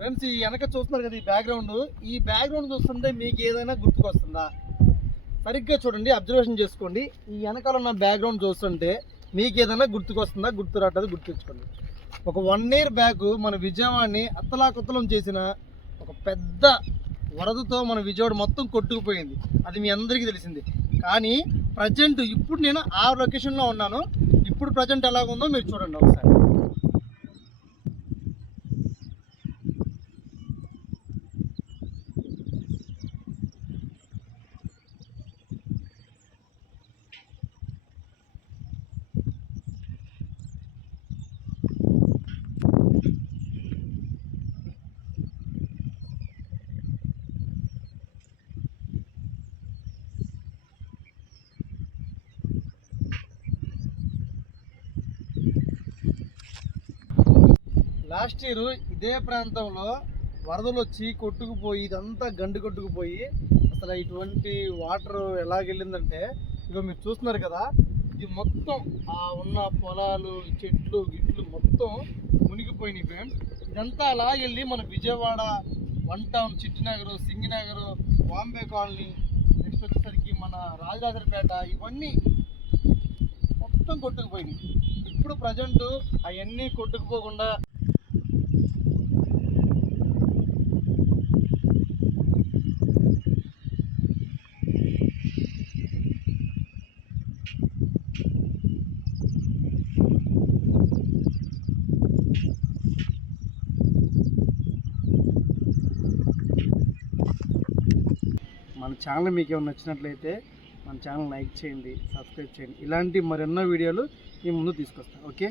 Friends ఈ వెనక చూస్తున్నారు కదా ఈ బ్యాక్గ్రౌండ్ చూస్తుంటే మీకు ఏదైనా గుర్తుకొస్తుందా? సరిగ్గా చూడండి, అబ్జర్వేషన్ చేసుకోండి. ఈ వెనకాల ఉన్న బ్యాక్గ్రౌండ్ చూస్తుంటే మీకు ఏదైనా గుర్తుకొస్తుందా? గుర్తు రావట్లేదు, గుర్తుంచుకోండి. ఒక 1 ఇయర్ బ్యాక్ మన విజయవాడని అత్తలాకుత్తలం చేసిన ఒక పెద్ద వరదతో మన విజయవాడ మొత్తం కొట్టుకుపోయింది. అది మీ అందరికీ తెలిసింది. కానీ ప్రజెంట్ ఇప్పుడు నేను ఆ లొకేషన్లో ఉన్నాను. ఇప్పుడు ప్రజెంట్ ఎలాగుందో మీరు చూడండి ఒకసారి. లాస్ట్ ఇయర్ ఇదే ప్రాంతంలో వరదలు వచ్చి కొట్టుకుపోయి ఇదంతా గండి కొట్టుకుపోయి అసలు ఇటువంటి వాటర్ ఎలాగెళ్ళిందంటే ఇక మీరు చూస్తున్నారు కదా, ఇది మొత్తం ఉన్న పొలాలు చెట్లు గిట్లు మొత్తం మునిగిపోయినాయి ఫ్రెండ్స్. ఇదంతా అలా వెళ్ళి మన Vijayawada 1 town, Chittinagar, Singh Nagar, Bombay colony, next వచ్చేసరికి మన రాజరాజపేట, ఇవన్నీ మొత్తం కొట్టుకుపోయినాయి. ఇప్పుడు ప్రజెంట్ అవన్నీ కొట్టుకుపోకుండా మన ఛానల్ మీకు ఏమైనా నచ్చినట్లయితే మన ఛానల్ లైక్ చేయండి, సబ్స్క్రైబ్ చేయండి. ఇలాంటి మరెన్నో వీడియోలు మీ ముందు తీసుకొస్తాను. ఓకే.